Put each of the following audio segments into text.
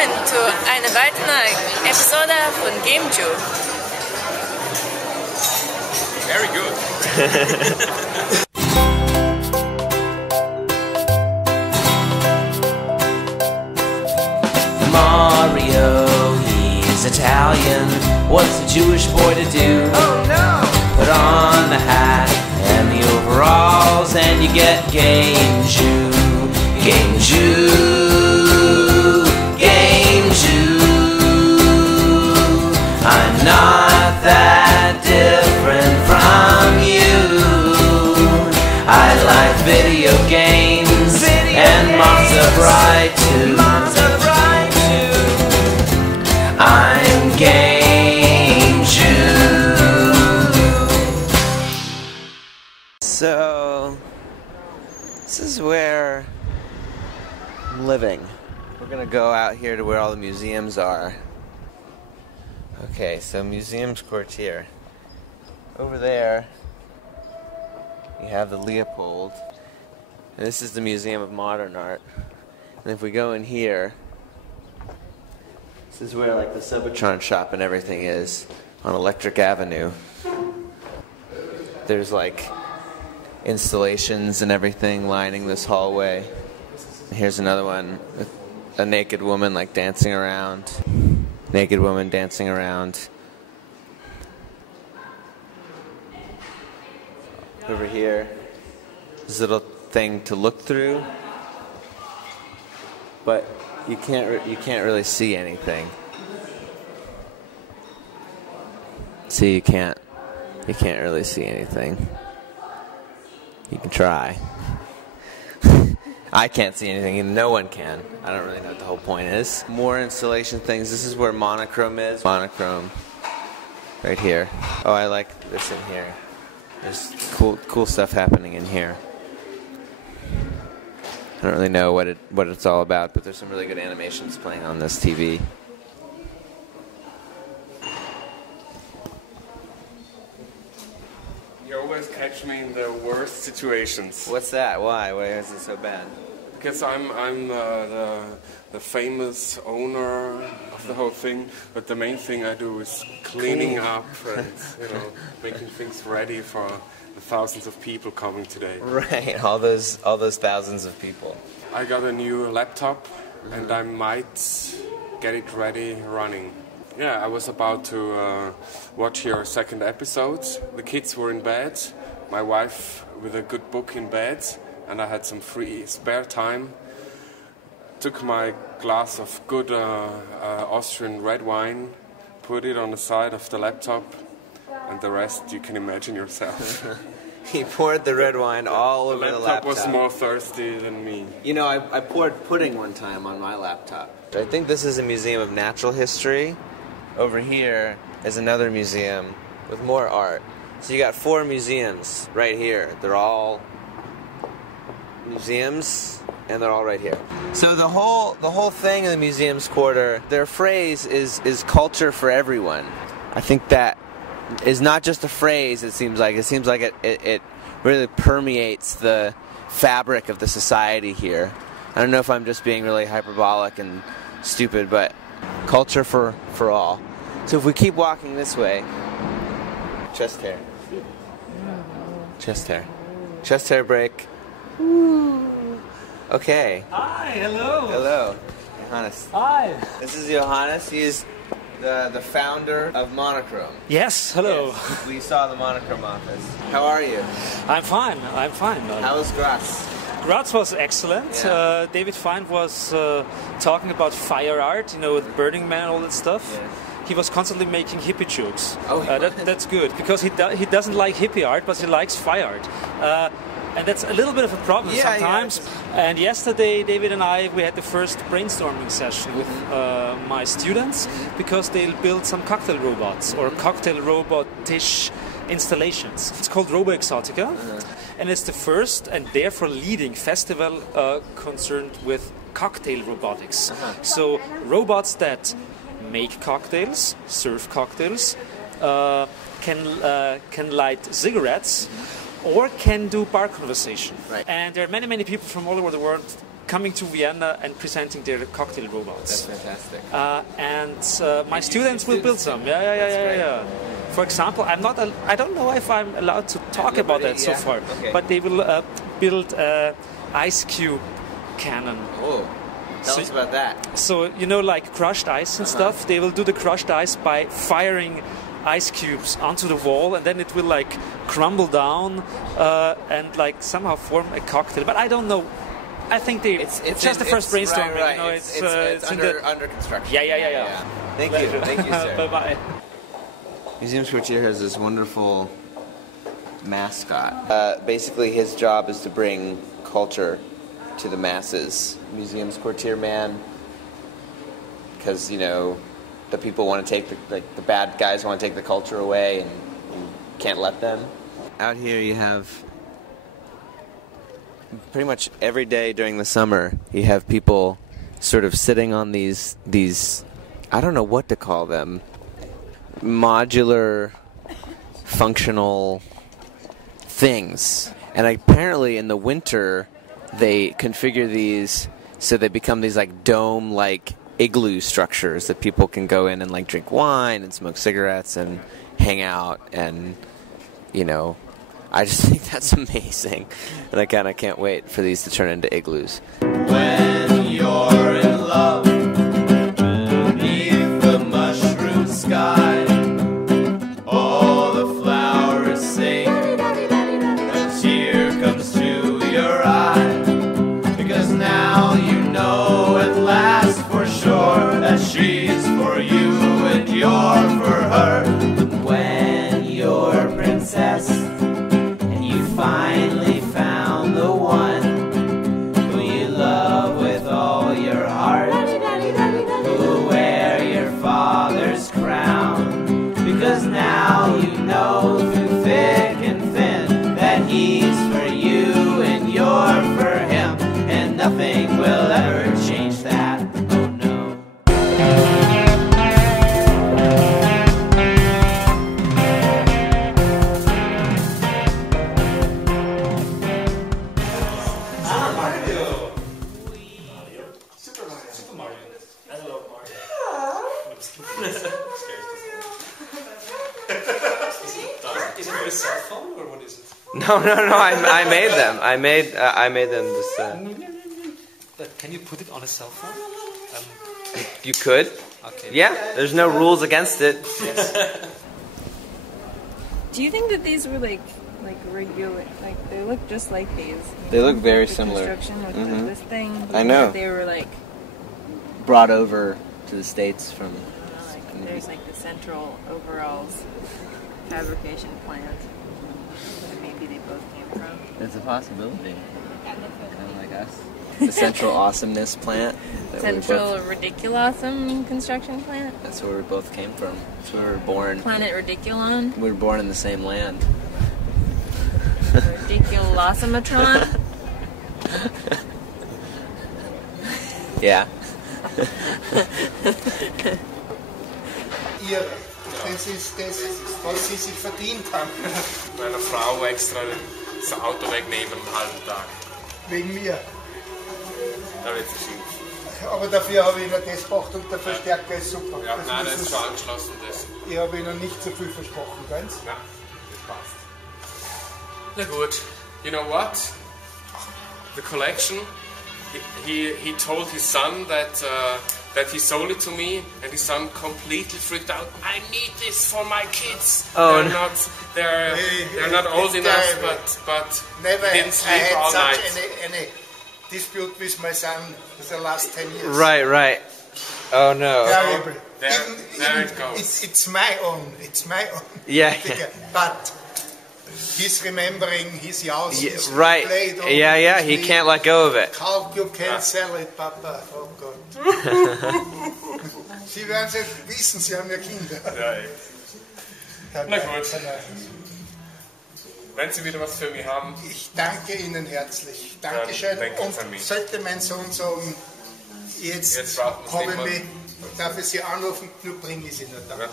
willkommen zu einer weiteren Episode von GameJew. Very good. Mario, he's Italian. What's a Jewish boy to do? Oh no! Put on the hat and the overalls and you get GameJew. GameJew. GameJew. I'm not that different from you. I like video games and Monster Bride too. I'm GameJew. So, this is where I'm living. We're gonna go out here to where all the museums are. Okay, so Museums Quartier. Over there, you have the Leopold. And this is the Museum of Modern Art. And if we go in here, this is where like the Subatron shop and everything is on Electric Avenue. There's like installations and everything lining this hallway. Here's another one with a naked woman like dancing around. Naked woman dancing around. Over here, this little thing to look through, but you can't really see anything. See, you can't really see anything. You can try. I can't see anything, and no one can. I don't really know what the whole point is. More installation things. This is where monochrome is. Monochrome, right here. Oh, I like this in here. There's cool stuff happening in here. I don't really know what it's all about, but there's some really good animations playing on this TV. You always catch me in the worst situations. What's that? Why? Why is it so bad? Because I'm the famous owner of the whole thing, but the main thing I do is cleaning up and making things ready for the thousands of people coming today. Right, all those thousands of people. I got a new laptop, and I might get it ready running. Yeah, I was about to watch your second episode. The kids were in bed, my wife with a good book in bed, and I had some free spare time. Took my glass of good Austrian red wine, put it on the side of the laptop, and the rest you can imagine yourself. He poured the red wine all over the laptop. The laptop was more thirsty than me. You know, I poured pudding one time on my laptop. I think this is a museum of natural history. Over here is another museum with more art. So you got 4 museums right here. They're all museums, and they're all right here. So the whole thing in the Museums Quarter, their phrase is culture for everyone. I think that is not just a phrase. It seems like it really permeates the fabric of the society here. I don't know if I'm just being really hyperbolic and stupid, but culture for all. So if we keep walking this way, chest hair, chest hair break. Ooh. Okay. Hi, hello. Hello, Johannes. Hi. This is Johannes. He's the founder of Monochrome. Yes, hello. Yes, we saw the Monochrome office. How are you? I'm fine. How was Graz? Graz was excellent. Yeah. David Fine was talking about fire art, with Burning Man and all that stuff. Yeah. He was constantly making hippie jokes. Oh, that's good, because he doesn't like hippie art, but he likes fire art. And that's a little bit of a problem sometimes. Yeah. And yesterday, David and we had the first brainstorming session with my students, because they'll build some cocktail robots or cocktail robot-ish installations. It's called Robo Exotica, and it's the first and therefore leading festival concerned with cocktail robotics. So robots that make cocktails, serve cocktails, can light cigarettes, or can do bar conversation. Right. And there are many people from all over the world coming to Vienna and presenting their cocktail robots. That's fantastic. And my students will build some. Yeah. For example, I don't know if I'm allowed to talk about that so far, but they will build an ice cube cannon. Oh, tell us about that. So, like crushed ice and stuff, they will do the crushed ice by firing ice cubes onto the wall, and then it will like crumble down and like somehow form a cocktail. But I don't know. I think it's just the first brainstorming. Right. It's under construction. Yeah. Thank you, sir. Bye-bye. Museums Quartier has this wonderful mascot. Basically, his job is to bring culture to the masses. Museums Quartier man, because the people want to take the bad guys want to take the culture away, and you can't let them. Out here, you have pretty much every day during the summer, you have people sort of sitting on these I don't know what to call them, modular, functional things. And apparently in the winter, they configure these so they become these like dome-like igloo structures that people can go in and like drink wine and smoke cigarettes and hang out, and I just think that's amazing, and I kind of can't wait for these to turn into igloos. When you're in love beneath the mushroom sky, all the flowers sing, a tear comes to your eye, because now you know at last for sure that she's for you and you're for her. When you're a princess and you finally found the one who you love with all your heart, who will wear your father's crown, because now you know through thick and thin that he's for you and you're for him, and nothing will ever change that. Oh no. Is it a cell phone or what is it? No. I made them. I made them just. But can you put it on a cell phone? You could. Okay. Yeah. There's no rules against it. Do you think that these were like regular, like they look just like these? They look very the similar. Construction with this thing. I know. That they were like Brought over to the States from. there's like the central overalls fabrication plant that maybe they both came from. It's a possibility. Kind of like us. The Central Awesomeness plant. Central Ridiculosum construction plant. That's where we both came from. That's where we were born. Planet Ridiculon. We were born in the same land. Ridiculosomatron. Yeah. Ihre. Das ist das, was sie sich verdient haben. Meiner Frau extra das Auto wegnehmen einen halben Tag. Wegen mir. Da wird es schief. Aber dafür habe ich noch das gemacht und der Verstärker ist super. Ja, Das nein, ist das ist schon angeschlossen. Das. Ich habe Ihnen nicht so viel versprochen, ganz? Ja, das passt. Na gut. You know what? The collection, he told his son that he sold it to me, and his son completely freaked out. I need this for my kids. Oh, they're not old enough, but Never they didn't sleep all I had night. such any dispute with my son for the last 10 years. Right. Oh no. Terrible. There it goes. It's my own. It's my own. Yeah. But he's remembering his house. Yeah, right. Yeah. He can't let go of it. How you can sell it, Papa? Oh Gott. Sie werden es nicht wissen, Sie haben ja Kinder. Ja, na gut. Wenn Sie wieder was für mich haben. Ich danke Ihnen herzlich. Dankeschön. denken Sie an Und mich. sollte mein Sohn sagen, jetzt brauchen wir's habe nicht ich mehr. mich, darf ich Sie anrufen, nur bringe ich Sie nicht da. Ja.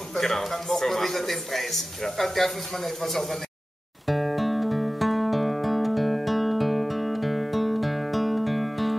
Und dann, Genau, dann so machen wir machen wieder wir's. den Preis. Ja. Dann dürfen Sie mir nicht was aber nicht.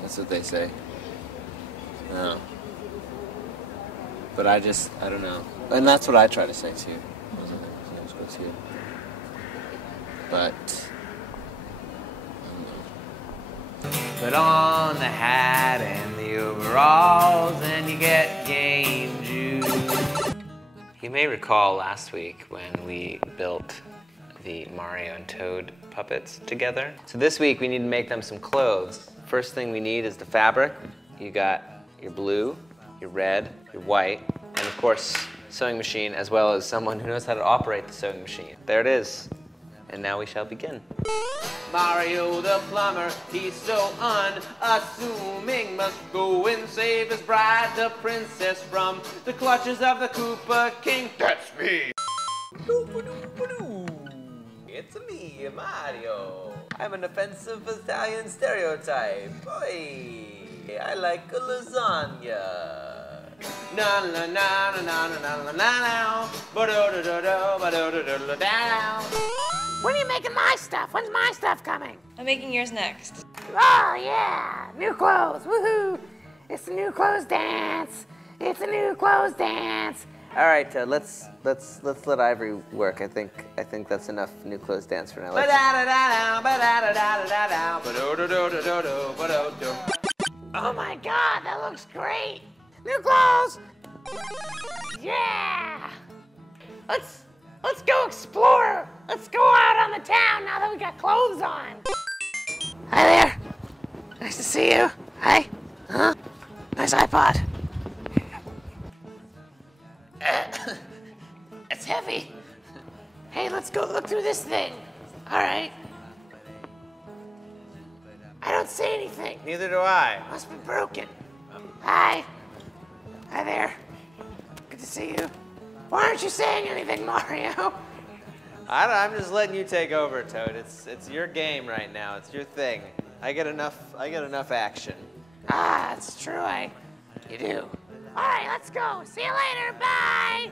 That's what they say. No. But I don't know. And that's what I try to say too. But put on the hat and the overalls and you get GameJew. You may recall last week when we built the Mario and Toad puppets together. So this week we need to make them some clothes. First thing we need is the fabric. You got your blue, your red, your white, and of course, sewing machine, as well as someone who knows how to operate the sewing machine. There it is. And now we shall begin. Mario the plumber, he's so unassuming, must go and save his bride, the princess, from the clutches of the Koopa King. That's me! It's me, Mario. I'm an offensive Italian stereotype. Boy, I like a lasagna. Na na na na na na na na. When are you making my stuff? When's my stuff coming? I'm making yours next. Oh yeah, new clothes, woohoo! It's a new clothes dance. It's a new clothes dance. All right, let's let Ivory work. I think that's enough new clothes dance for now. Oh my God, that looks great. New clothes. Yeah. Let's go explore. Let's go out on the town now that we got clothes on. Hi there. Nice to see you. Hi. Huh? Nice iPod. It's heavy. Hey, let's go look through this thing. All right. I don't see anything. Neither do I. Must be broken. Hi. Hi there. Good to see you. Why aren't you saying anything, Mario? I'm just letting you take over, Toad. It's your game right now. It's your thing. I get enough action. Ah, it's true. You do. All right, let's go. See you later. Bye.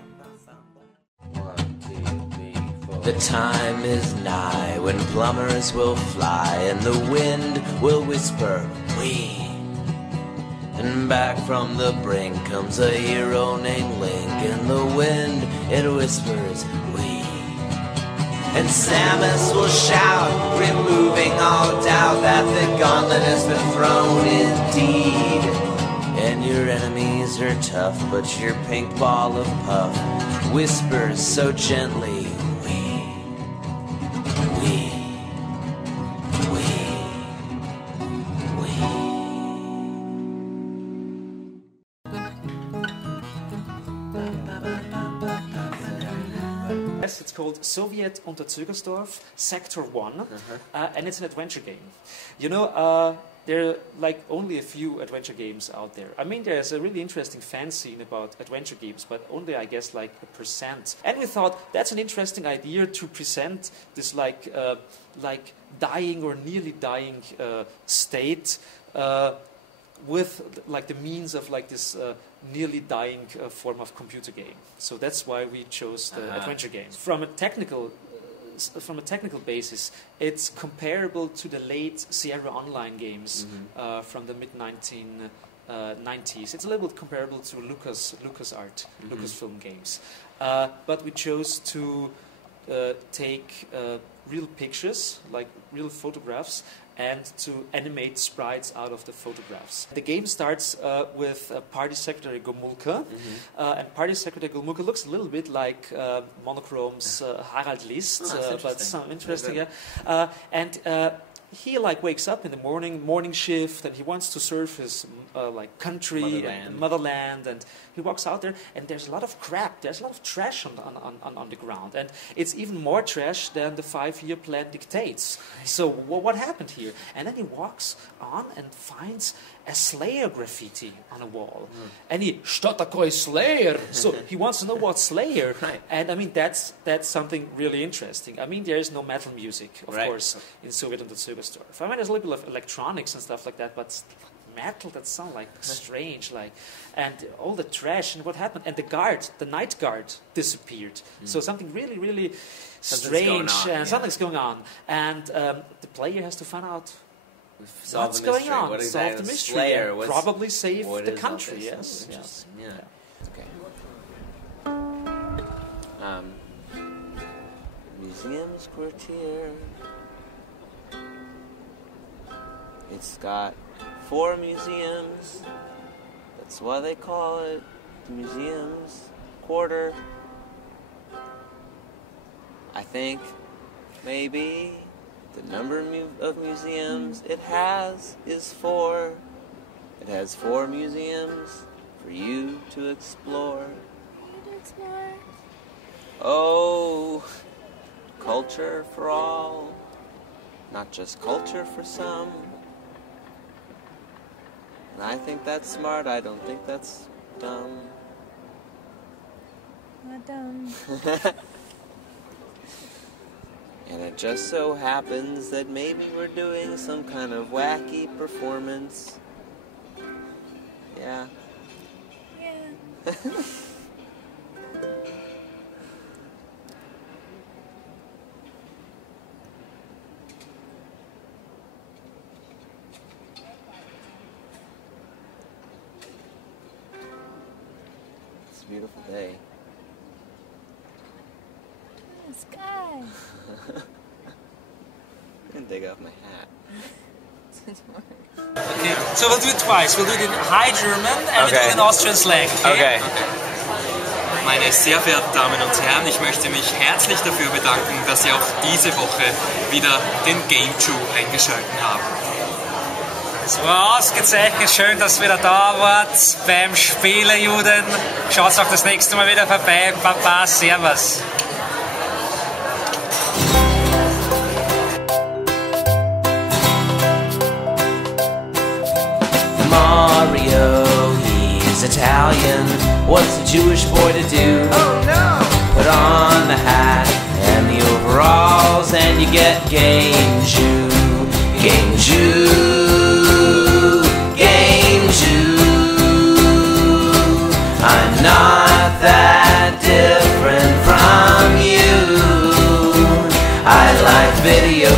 1, 2, 3, 4. The time is nigh when plumbers will fly and the wind will whisper, "Wee." And back from the brink comes a hero named Link, and the wind, it whispers, "Wee." And Samus will shout, removing all doubt that the gauntlet has been thrown indeed. And your enemies are tough, but your pink ball of puff whispers so gently, "Wee, wee, wee, wee." Yes, it's called Soviet unter Zögersdorf, Sector 1, and it's an adventure game. You know, there are like only a few adventure games out there. I mean, there's a really interesting fan scene about adventure games, but only, I guess, like 1%. And we thought that's an interesting idea to present this like dying or nearly dying state with like the means of like this nearly dying form of computer game. So that's why we chose the adventure game. From a technical basis, it's comparable to the late Sierra Online games from the mid-1990s. It's a little bit comparable to LucasArt, Lucasfilm games. But we chose to take real pictures, like real photographs, and to animate sprites out of the photographs. The game starts with Party Secretary Gomulka, and Party Secretary Gomulka looks a little bit like Monochrome's Harald List, but some interesting. Yeah. And he like wakes up in the morning shift, and he wants to serve his like country, motherland, and he walks out there, and there's a lot of crap, there's a lot of trash on the ground, and it's even more trash than the 5-year plan dictates. So what happened here? And then he walks on and finds a Slayer graffiti on a wall, and he Stottakoi Slayer. So he wants to know what's Slayer, and I mean that's something really interesting. I mean there is no metal music, of course, in Soviet unter Zögersdorf. I mean there's a little bit of electronics and stuff like that, but metal that sound like strange, like, and all the trash. And what happened? And the night guard disappeared. So something really, really strange, and something's going on. And the player has to find out Solve What's the mystery. going on? What Solve exactly the mystery. Slayer? and What's, probably save what the is all country. this? Yes. Yeah. Okay. Museums Quartier. It's got 4 museums. That's why they call it the Museums Quarter. I think maybe the number of museums it has is 4. It has 4 museums for you to explore. Oh, culture for all, not just culture for some. And I think that's smart, I don't think that's dumb. Not dumb. And it just so happens that maybe we're doing some kind of wacky performance. Yeah. Yeah. It's a beautiful day. The sky. I'm gonna take off my hat. Okay, so we'll do it twice. We'll do it in High German and we'll do it in Austrian slang. Okay. Meine sehr verehrten Damen und Herren, ich möchte mich herzlich dafür bedanken, dass Sie auch diese Woche wieder den GameJew eingeschaltet haben. Es war ausgezeichnet, schön, dass ihr wieder da wart beim Spielejuden. Schaut auch das nächste Mal wieder vorbei. Baba, Servus. Mario, he's Italian. What's a Jewish boy to do? Oh no! Put on the hat and the overalls and you get GameJew. GameJew. GameJew. I'm not that different from you. I like video